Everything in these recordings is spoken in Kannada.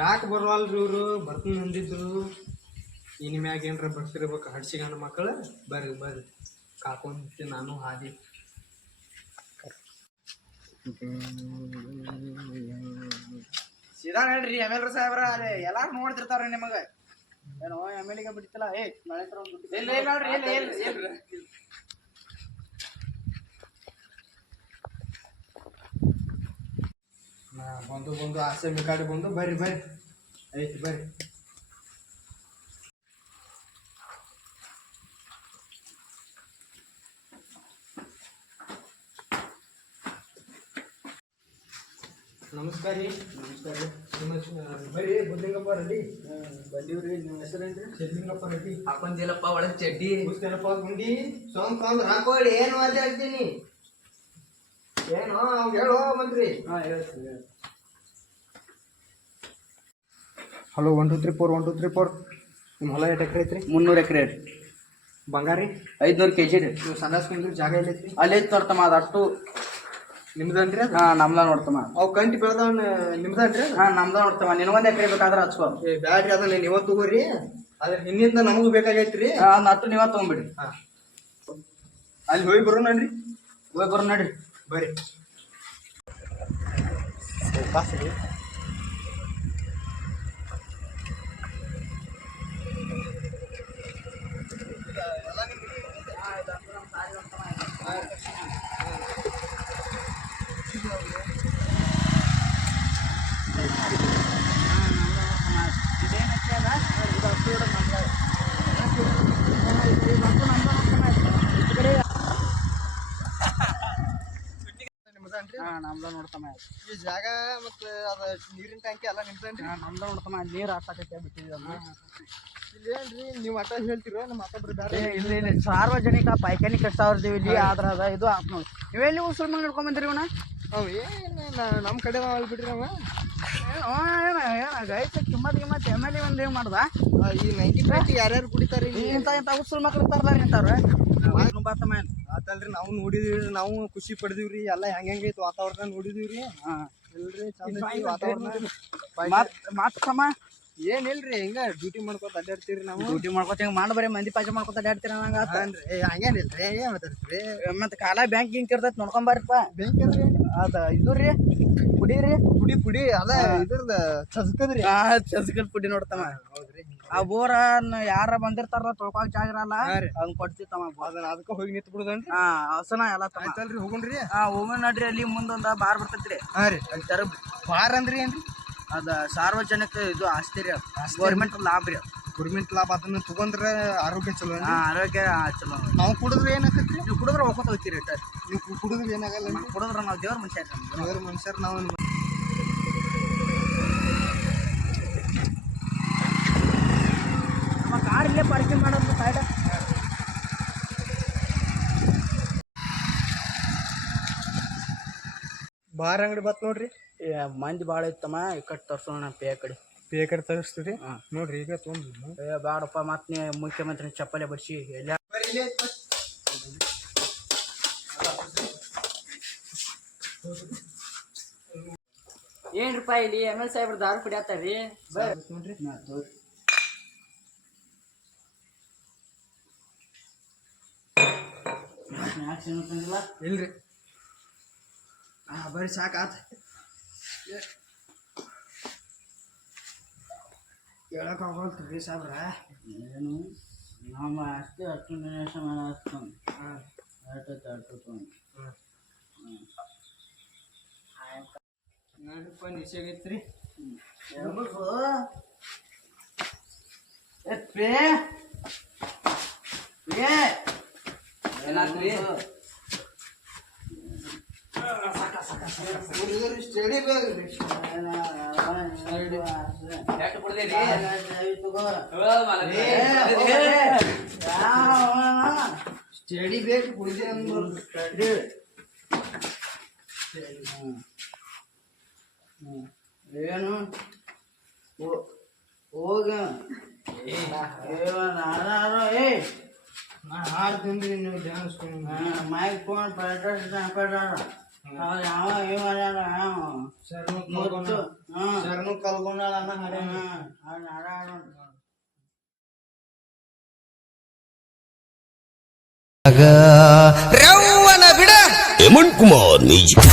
ಯಾಕೆ ಬರವಲ್ರಿ ಇವರು ಬರ್ತೀನಿ ಅಂದಿದ್ರು. ಇನ್ ಮ್ಯಾಗ ಏನ್ರ ಬರ್ತಿರ್ಬೇಕು ಹಡ್ಸಿಗಂಡ ಮಕ್ಕಳು. ಬರ್ರಿ ಬರ್ರಿ ಕಾಕೊಂಡ್ತೀನಿ ನಾನು ಹಾದಿ. ಸೀದಾ ಹೇಳ್ರಿ ಎಮ್.ಎಲ್.ರು ಸಾಹೇಬ್ರ ಎಲ್ಲಾರು ನೋಡ್ತಿರ್ತಾವ್ರಿ ನಿಮಗ ಏನೋ ಎಮ್.ಎಲ್.ಗೆ ಬಿಡ್ತಿಲ್ಲ. ಬಂದು ಬಂದು ಆಸೆ ಬೇಕಾಡಿ ಬಂದು ಬರ್ರಿ ಬರ್ರಿ ಐತಿ ಬರ್ರಿ. ನಮಸ್ಕಾರ ರೀ. ನಮಸ್ಕಾರ ರೀ. ಬರ್ರಿ ಬುದ್ಲಿಂಗಪ್ಪ ರೆಡ್ಡಿ ಬಂದೀವ್ರಿ. ನಿಮ್ಮ ಹೆಸರೇನ್ರಿ? ಸಿದ್ಲಿಂಗಪ್ಪ ರೆಡ್ಡಿ. ಹಾಕೊಂದಿಲ್ಲಪ್ಪ ಒಳಗೆ ಚಡ್ಡಿ ಮುಸ್ತೇನಪ್ಪ ಗುಂಡಿ ಸೋಂಗ್ ಹಾಕೊಳ್ಳಿ. ಏನು ಮಾತಾಡ್ತೀನಿ ಏನು ಅವ್ನು ಹೇಳೋ ಮಂತ್ರಿ. ಹೇಳ್ತೀನಿ. ಹಲೋ 1 2 3 4 1 2 3 4. ನಿಮ್ಮ ಹೊಲ ಎಷ್ಟು ಎಕರೆ ಐತ್ರಿ? 300 ಎಕರೆ ರೀ. ಬಂಗಾರಿ 500 kg ರೀ. ನೀವು ಸಂದಾಸ್ ಕುಂದ್ರಿ ಜಾಗ ಎಲ್ಲೈತ್ರಿ? ಅಲ್ಲಿ ಐತಿ ನೋಡ್ತಮ್ಮ ಅದು ಅಷ್ಟು ನಿಮ್ದನ್ರಿ ಅದು? ನಮ್ದ ನೋಡ್ತಮ್ಮ. ಅವು ಕಂಟಿ ಬೆಳೆದವನ್ ನಿಮ್ದನ್ರಿ? ನಮ್ದ ನೋಡ್ತಮ್ಮ. ನಿನಗೊಂದು ಎಕರೆ ಬೇಕಾದ್ರೆ ಹಚ್ಕೋ. ಬ್ಯಾಡ್ರಿ ಅದನ್ನ ನೀವು ತಗೋರಿ. ಅದ್ರ ಹಿಂದಿಂದ ನಮಗೂ ಬೇಕಾಗೈತ್ರಿ. ಒಂದು 10 ನೀವ ತಗೊಂಬಿಡ್ರಿ. ಅಲ್ಲಿ ಹೋಗಿ ಬರೋಣನ್ರಿ. ಹೋಗಿ ಬರೋ ನಡ್ರಿ. ಬರ್ರಿ. ರೀ ನಮ್ದ ನೋಡ್ತಮ್ಮ. ಈ ಜಾಗ ಮತ್ತೆ ಅದ ನೀರಿನ ಟ್ಯಾಂಕಿ ಎಲ್ಲ ನಿಮ್ದನ್ರಿ? ನಮ್ದ ನೋಡ್ತಮ್ಮ. ನೀರು ಹಾಕಕ್ಕೆ ಬಿಟ್ಟಿದ್ವಿ. ಇಲ್ಲೇನ್ರಿ ನೀವು ಅಟ ಹೇಳ್ತಿರೋ ನಮ್ಮ ಮಾತಾಡ್ರಿ ಬೇರೆ? ಇಲ್ಲಿ ಸಾರ್ವಜನಿಕ ಪಾಯ್ಖಾನೆ ಕಟ್ಸಾವ್ರದೀವಿ ಇಲ್ಲಿ. ಆದ್ರ ಅದ ಇದು ಆತ್ ನೋಡಿ. ನೀವೆಲ್ಲಿ ಉಸುಲ್ ಮನೆ ಹಿಡ್ಕೊಂಡ್ ಬಂದಿರಿ ಇವನ? ಅವ್ ಏನು ನಮ್ಮ ಕಡೆ ಅಲ್ಲಿ ಬಿಡ್ರಿ ಅವ ಗೈತ ಕಿಮ್ಮತ್ ಎಮ್.ಎಲ್.ಎ ಒಂದು ಏನು ಮಾಡ್ದ? ಈ 90 ಯಾರ್ಯಾರು ಕುಡಿತಾರ ಇಂಥ ಉಸುಲ್ ಮಕ್ಳು ಇರ್ತಾರಲ್ಲ ನಿಂತಾವ್ರೆ. ಆತಲ್ರಿ ನಾವು ನೋಡಿದ್ವಿ. ನಾವು ಖುಷಿ ಪಡೆದಿವ್ರಿ. ಎಲ್ಲ ಹೆಂಗೈತಿ ವಾತಾವರಣ ನೋಡಿದಿವ್ರಿ. ಇಲ್ರಿ ವಾತಾವರಣ ಮಾತಮ್ಮ ಏನಿಲ್ರಿ. ಹಿಂಗ ಡ್ಯೂಟಿ ಮಾಡ್ಕೊತ ಅಡ್ಡಾಡ್ತೀರಿ. ನಾವು ಡ್ಯೂಟಿ ಮಾಡ್ಕೊತ ಹಿಂಗೆ ಮಾಡಿ ಬರೀ ಮಂದಿ ಪಾಜ ಮಾಡ್ಕೊತ ಅಡ್ಡಾಡ್ತೀರ ನಂಗೆ. ಹಂಗೇನಿಲ್ರಿ. ಏನ್ ಮಾತಾಡ್ತೀರಿ? ಮತ್ತೆ ಕಾಲ ಬ್ಯಾಂಕ್ ಹಿಂಗೆ ಇರ್ತೈತಿ ನೋಡ್ಕೊಂಬಾರಪ್ಪ. ಬ್ಯಾಂಕ್ ಅಂದ್ರಿ ಅದ ಇದು ರೀ ಪುಡಿ ಪುಡಿ ಅದ ಇದ್ರದ ಚಸ್ಕದ್ರಿ. ಚಸ್ಕದ್ ಪುಡಿ ನೋಡ್ತಮ್ಮ. ಹೌದ್ರಿ. ಆ ಬೋರ ಯಾರ ಬಂದಿರ್ತಾರ ತೊಳ್ಕೊಕ್ ಜಾಗ ಇರಲ್ಲ ಅದನ್ನ ಕೊಡ್ತಿತ್ತಮ್ಮ. ಅದನ್ನ ಅದಕ್ಕ ಹೋಗಿ ನಿಂತ್ ಬಿಡುದನ್ರಿ. ಹಸನ ಎಲ್ಲ ಆಯ್ತಲ್ರಿ ಹೋಗುಣ್ರಿ. ಹೋಗೋಣ ನಡ್ರಿ. ಅಲ್ಲಿ ಮುಂದೊಂದ ಬಾರ್ ಬರ್ತೈತ್ರಿ. ರೀ ಅಲ್ಲಿ ತರ ಬಾರ್ ಅಂದ್ರಿ ಏನ್ರಿ? ಅದ ಸಾರ್ವಜನಿಕ ಇದು ಆಸ್ತಿ ರೀ. ಗೌರ್ಮೆಂಟ್ ಲಾಭ ರೀ. ಗೌರ್ಮೆಂಟ್ ಲಾಭ. ಅದನ್ನ ತಗೊಂಡ್ರೆ ಆರೋಗ್ಯ ಚಲೋ. ಆರೋಗ್ಯ ಚಲೋ. ನಾವು ಕುಡಿದ್ರೆ ಏನಾಗತ್ರಿ? ನೀವು ಕುಡಿದ್ರೆ ಹೋಗ್ಕೊತ ಹೋಗ್ತೀರಿ. ನೀವು ಕುಡಿದ್ರೆ ಏನಾಗಲ್ಲ. ಕುಡಿದ್ರೆ ನಾವು ದೇವ್ರ ಮನುಷ್ಯ. ದೇವ್ರ ಮನುಷ್ಯರು ನಾವು. ನಮ್ಮ ಕಾರ್ ಇಲ್ಲೇ ಪಾರ್ಕಿಂಗ್ ಮಾಡೋದು ಸೈಡ್. ಬಾರ್ ಅಂಗಡಿ ಬತ್ ನೋಡ್ರಿ. ಮಂದಿ ಭಾಳ ಇತ್ತಮ್ಮ. ಈ ಕಡೆ ತರ್ಸೋಣ ಪೇ ಕಡೆ ತರಿಸ್ತೀರಿ ನೋಡ್ರಿ. ಈಗ ತೊಗೊಂಡ್ರಿ ಬ್ಯಾಡಪ್ಪ. ಮತ್ ನೀ ಮುಖ್ಯಮಂತ್ರಿ ಚಪ್ಪಲೆ ಬಡ್ಸಿ ಎಲ್ಲ ಏನ್ ರೂಪಾಯಿ ಇಲ್ಲಿ ಎಮ್.ಎಲ್. ಸಾಹೇಬ್ರ ದಾರು ಕುಡಿಯತ್ತಾರ್ರಿ. ನೋಡ್ರಿ. ಇಲ್ರಿ. ಬರ್ರಿ ಸಾಕಾತ್. ಹೇಳಕ್ ಹೋಗಲ್ರಿ ಸಾಬ್ರ. ಏನು ನಮ್ಮ ಅಷ್ಟೇ ಅಷ್ಟು ನಿಮಿಷ ನೋಡ್ರಿಪ್ಪ ನಿಶ್ಚಯಗೈತ್ರಿ. ಸ್ಟಡಿ ಬೇಕ್ರಿ. ಸ್ಟಡಿ ಬೇಕು ಕುಡಿದೆ ಏನು ಹೋಗ ಹಾಡ್ತೀನಿ. ನೀವು ಡ್ಯಾನ್ಸ್ ಮೈಕ್ ಫೋನ್ ಯಾವ ಇವ ಮುತ್ತು ಶರಣು ಕಲ್ಗೊಂಡಾಳ ಅನ್ನ ಹಾಡ ರವ್ವನ ಬಿಡ ಹೇಮಂತ್ ಕುಮಾರ್ ಮ್ಯೂಸಿಕ್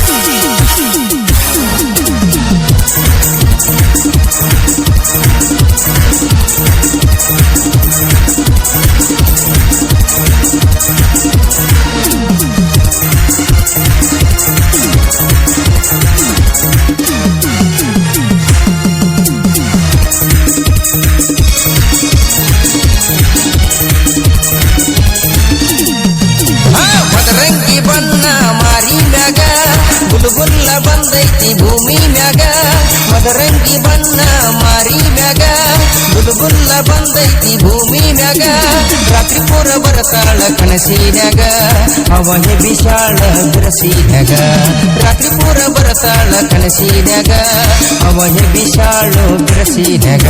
ಮದರಂಗಿ ಬಣ್ಣ ಮಾರಿ ಮ್ಯಾಗ ಗುಲ್ಗುಲ್ಲ ಬಂದೈತಿ ಭೂಮಿ ಮ್ಯಾಗ ಮದರಂಗಿ ಬಣ್ಣ ಮಾರಿ ಮ್ಯಾಗ ಗುಲ್ಗುಲ್ಲ ಬಂದೈತಿ ಭೂಮಿ ಮ್ಯಾಗ ರಾತ್ರಿ ಪೂರ ಬರತಾಳ ಕನಸಿನ್ಯಾಗ ಅವನೇ ವಿಶಾಲ ಬಿರಸಿನ್ಯಾಗ ರಾತ್ರಿ ಪೂರ ಬರತಾಳ ಕನಸಿನ್ಯಾಗ ಅವನೇ ವಿಶಾಲ ಬಿರಸಿನ್ಯಾಗ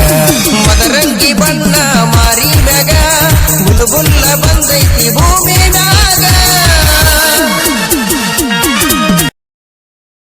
ಮದರಂಗಿ ಬಣ್ಣ ಮಾರಿ ಮ್ಯಾಗ ಗುಲ್ಗುಲ್ಲ